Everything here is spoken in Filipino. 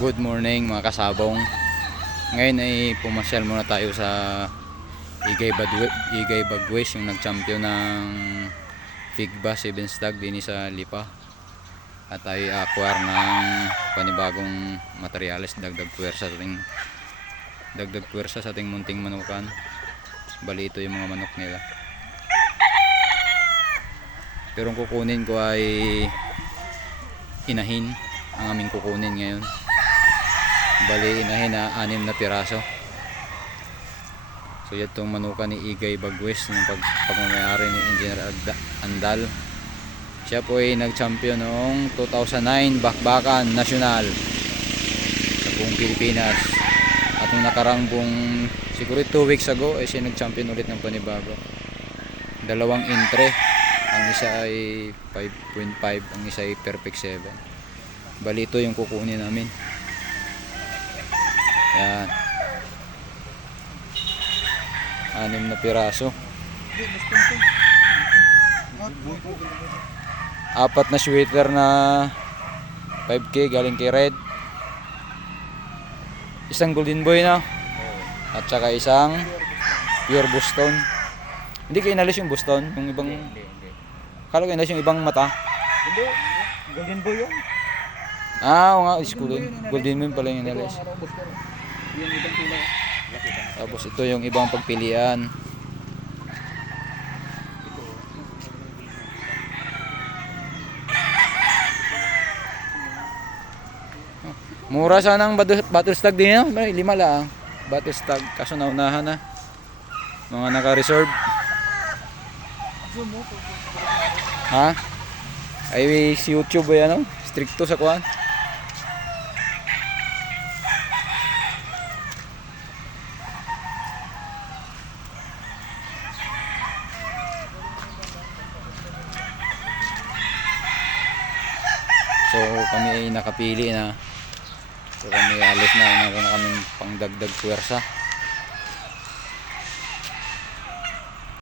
Good morning mga kasabong. Ngayon ay pumasyal muna tayo sa Igay Bagwes, yung nag-champion ng Figba 7 stag din sa Lipa. At tayo acquire ng panibagong materyales, dagdag puwersa sa ating munting manukan. Bali ito yung mga manok nila. Pero ang kukunin ko ay inahin ang aming kukunin ngayon. Bali inahin na 6 na piraso. So yan itong manuka ni Igay Bagwes ng pagmamayari ni Engineer Andal. Siya po ay nag-champion noong 2009 Bakbakan National sa buong Pilipinas. At nung nakarang buong siguro 2 weeks ago ay siya nag-champion ulit ng panibago. 2 intre. Ang isa ay 5.5, ang isa ay perfect 7. Bali ito yung kukunin namin. Yan. 6 na piraso. 4 na sweater na 5K galing kay Red. Isang golden boy na. At saka isang pure Boston. Hindi kayo inalis yung Boston, yung ibang. Kala ko inalis yung ibang mata. Hindi, golden boy yun. Oo nga, golden boy pala yung inalis. Yung ibang kulay. Tapos ito yung ibang pagpilian. Mura sana ang battle stag din yun. 5 lang. Battle stag. Kaso naunahan na. Mga naka-reserve. Ha? Ay si YouTube ba yan? Stricto sa kuhan. So kami ay nakapili na. So kami alis na. Meron na kami pangdagdag puwersa.